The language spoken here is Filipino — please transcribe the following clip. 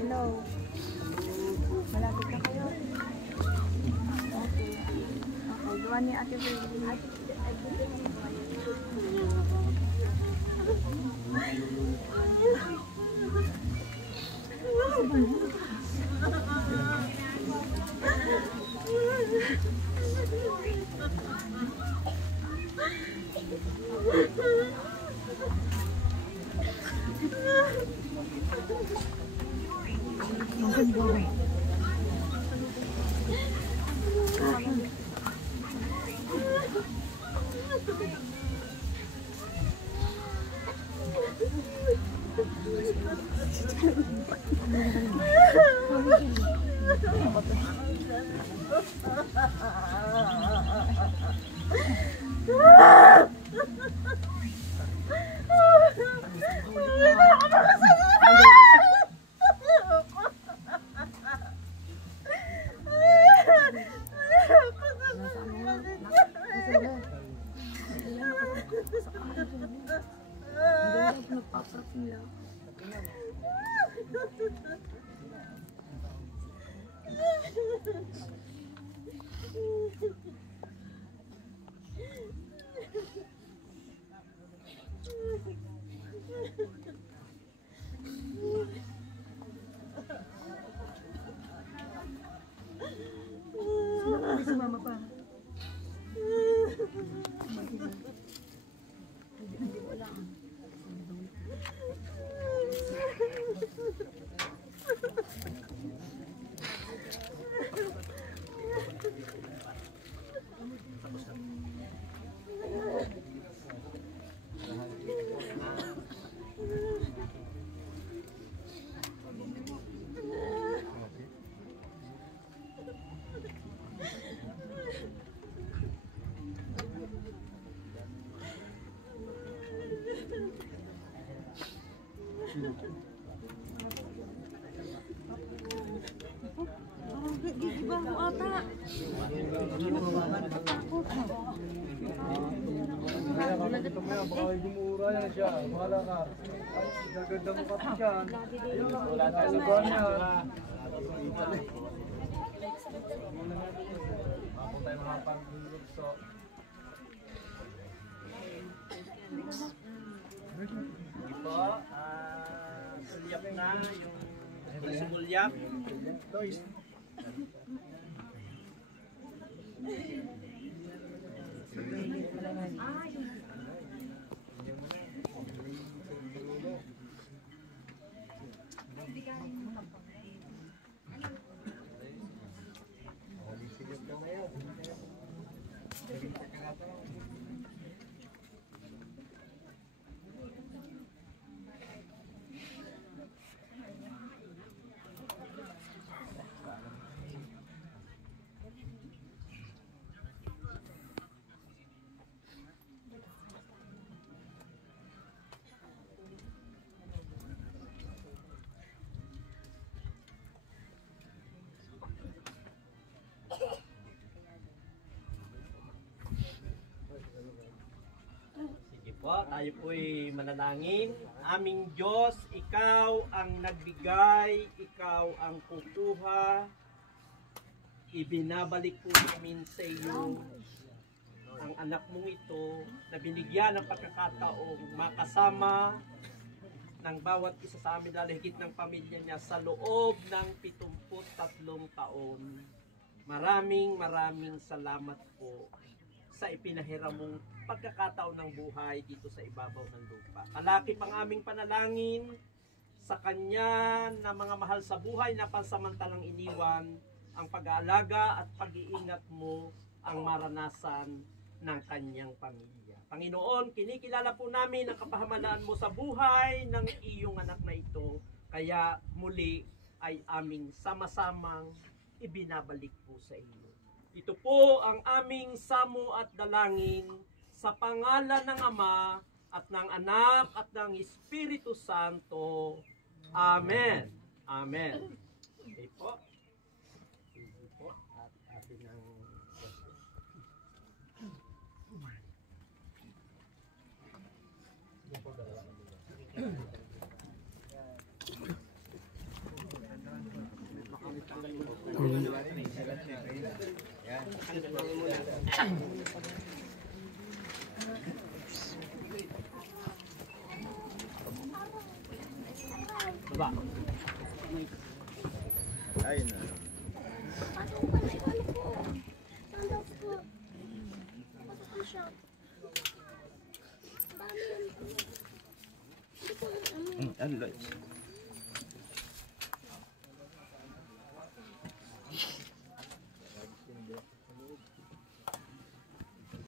Hello. Malapit na kayo. Okay. Okay, gawa ni Ate Virgie. Mama pa. Iba mo ata. Baka gumura yan siya. Bahala ka. Gaganda mo ka dyan. Wala tayo sa buwan niya. Ako tayo makapag-lugso. Hindi po. Sulyap na yung sumulyap. Toys. Tayo po'y manalangin. Aming Diyos, Ikaw ang nagbigay, Ikaw ang kukuha. Ibinabalik po namin sa iyo ang anak mong ito na binigyan ng pagkakataong makasama ng bawat isa sa amin, lalo higit ng pamilya niya sa loob ng 73 taon. Maraming salamat po sa ipinahiram mong pagkakataon ng buhay dito sa ibabaw ng lupa. Kalakip ang aming panalangin sa Kanya na mga mahal sa buhay na pansamantalang iniwan, ang pag-aalaga at pag-iingat mo ang maranasan ng Kanyang pamilya. Panginoon, kinikilala po namin ang kapahamalaan mo sa buhay ng iyong anak na ito, kaya muli ay aming sama-samang ibinabalik po sa iyo. Ito po ang aming samo at dalangin sa pangalan ng Ama at ng Anak at ng Espiritu Santo. Amen. Amen. Okay po. Sige po. At atin ang sige po, dalawa na muna. Baba. Ayun na. Ano, Lods?